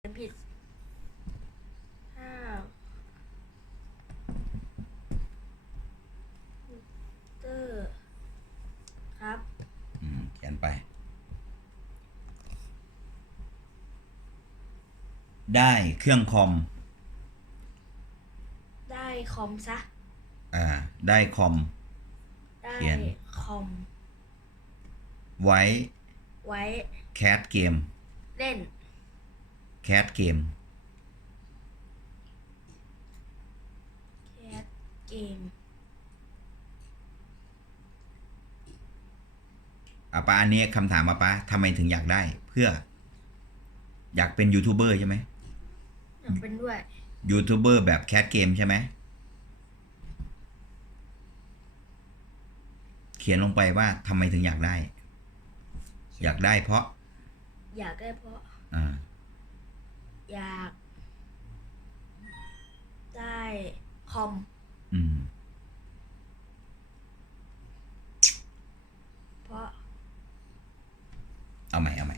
เขียนผิดห้าเตอร์ครับ อืมเขียนไป ได้เครื่องคอม ได้คอมซะ อ่า ได้คอม ได้เขียน คอม ไว้ ไว้แคสเกม เล่น แคสเกมแคสเกมอะป้าอันนี้คำถามมาป้าทำไมถึงอยากได้ เพื่อ อยากเป็นยูทูบเบอร์ใช่ไหมอยากเป็นด้วยยูทูบเบอร์แบบแคสเกมใช่ไหมเขียนลงไปว่าทำไมถึงอยากได้ อยากได้เพราะ อยากได้เพราะอ่า อยาก ได้ คอมอืมเพราะเอาใหม่เอาใหม่